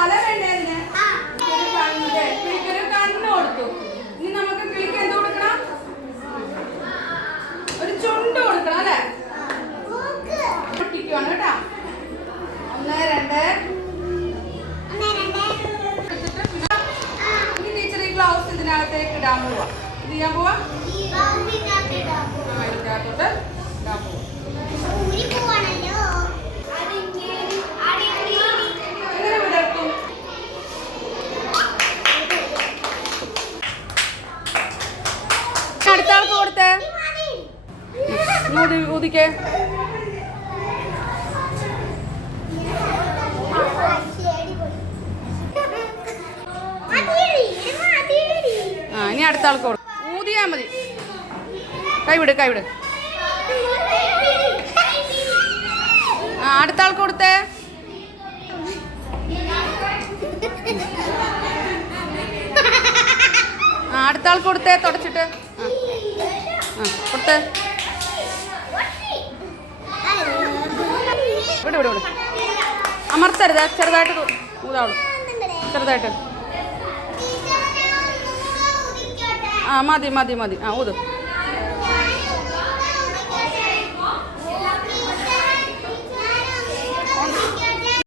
തല വേണ്ടതിന് കിളിക്കൊരു കണ്ണ് കൊടുത്തു. ഇനി നമുക്ക് കിളിക്ക് എന്ത് കൊടുക്കണം? ഒരു ചുണ്ട് കൊടുക്കണം അല്ലേ? പൊട്ടിക്കുവാണ് കേട്ടാ. 1 2 ഇനി ടീച്ചർ ഈ ഗ്ലൗസ് ഇതിനകത്തേക്ക് ഇടാൻ പോവാ. ഇത് ചെയ്യാൻ പോവാ. ഇതിനകത്തോട്ട് ഇടാൻ പോവാ. എങ്ങനെ വിടർത്തും? അടുത്ത ആൾക്ക് കൊടുത്തേ. ഊതിക്കേ. ഇനി അടുത്ത ആൾക്ക് കൊടുക്കും. ഊതിയാ മതി. കൈവിട് കൈവിട്. അടുത്ത ആൾക്ക് കൊടുത്തേ. അടുത്ത ആൾക്ക് കൊടുത്തേ. തുടച്ചിട്ട് കൊടുത്തേ. വിട് വിട് വിട്. അമർത്തരുത്. ചെറുതായിട്ട് ഊതാവുള്ളൂ. ചെറുതായിട്ട്. മതി മതി മതി. ഊത്.